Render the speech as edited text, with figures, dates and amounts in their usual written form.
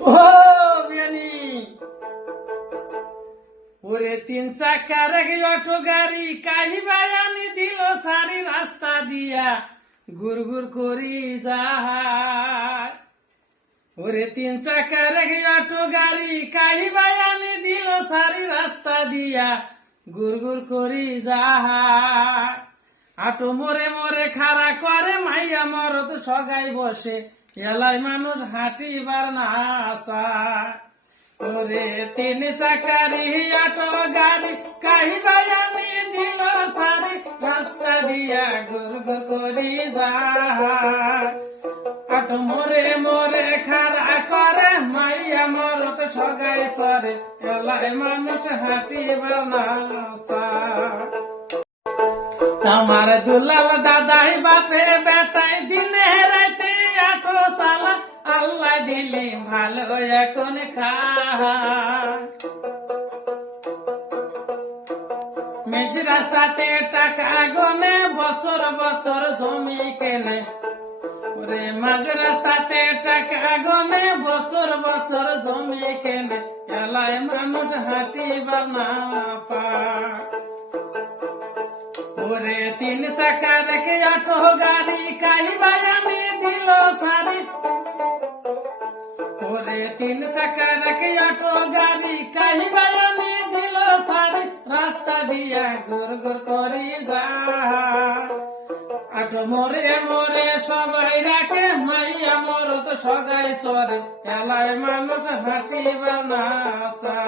ও বিয়ানি ওরে তিন চাকার অটো গাড়ি কাহি বায়ানি দিল সারি রাস্তা দিয়া গুর গুর করি যায়। ওরে তিন চাকার অটো গাড়ি কাহি বায়ানি দিল সারি রাস্তা দিয়া গুর গুর করি যায়। আটো মোরে মোরে খাড়া করে মাইয়া মরত সগাই বসে এলাই মানুষ হাঁটিবার না আসা। ওরে তিন চাকারি অটো গাড়ি কাহি বায়ানি দিল সারি রাস্তা দিয়া গুর গুর করি যায়। আটো মোরে মোরে খাড়া করে মাইয়া মরত সগাই সরে এলাই মানুষ হাঁটিবার না আসা। আমার দুলাল দাদাই বাপে বেটাই দিনে রাইতে আটো চালা আল্লাহ দিলে ভালো এখন মেজ রাস্তাতে টাকা গনে বছর বছর জমি কেনে। ওরে মাঝ রাস্তাতে টাকা গনে বছর বছর জমি কেনে এলাই মানুষ হাঁটিবার না পায়। ওরে তিন চাকা রেখে অটো গাড়ি কাহি বায়ানি দিল সারি। ওরে তিন চাকা রেখে অটো গাড়ি কাহি বায়ানি দিল সারি রাস্তা দিয়া গুর গুর করি যায়। আটো মোরে মোরে সবাই রাখে মাইয়া মরত সগাই চরে এলাই মানুষ হাঁটিবার না আসা।